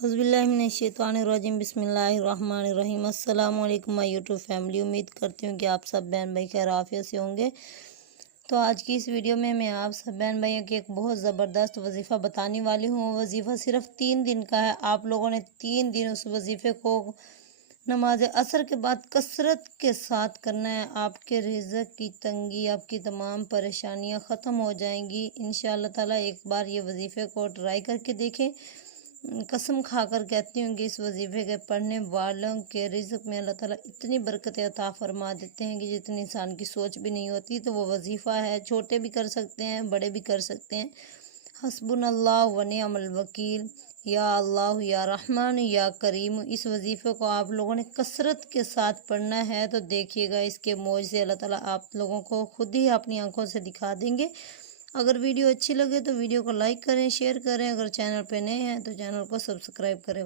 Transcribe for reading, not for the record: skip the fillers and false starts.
औज़ुबिल्लाहिमिनश्शैतानिर्रजीम बिस्मिल्लाहिर्रहमानिर्रहीम। अस्सलाम वालेकुम माय यूट्यूब फैमिली। उम्मीद करती हूँ कि आप सब बहन भाई खैर आफियत से होंगे। तो आज की इस वीडियो में मैं आप सब बहन भाइयों की एक बहुत ज़बरदस्त वजीफ़ा बताने वाली हूँ। वजीफ़ा सिर्फ 3 दिन का है। आप लोगों ने 3 दिन उस वजीफ़े को नमाज असर के बाद कसरत के साथ करना है। आपके रिज़्क़ की तंगी, आपकी तमाम परेशानियाँ ख़त्म हो जाएंगी इंशाअल्लाह ताला। एक बार ये वजीफ़े को ट्राई करके देखें। कसम खाकर कहती हूँ कि इस वजीफ़े के पढ़ने वालों के रिज़्क़ में अल्लाह ताला इतनी बरकतें अता फरमा देते हैं कि जितनी इंसान की सोच भी नहीं होती। तो वो वजीफ़ा है, छोटे भी कर सकते हैं, बड़े भी कर सकते हैं। हस्बुनल्लाह व निअमल वकील, या अल्लाह या रहमान या करीम। इस वजीफ़े को आप लोगों ने कसरत के साथ पढ़ना है। तो देखिएगा इसके मौज़े अल्लाह ताला आप लोगों को खुद ही अपनी आंखों से दिखा देंगे। अगर वीडियो अच्छी लगे तो वीडियो को लाइक करें, शेयर करें। अगर चैनल पे नए हैं तो चैनल को सब्सक्राइब करें।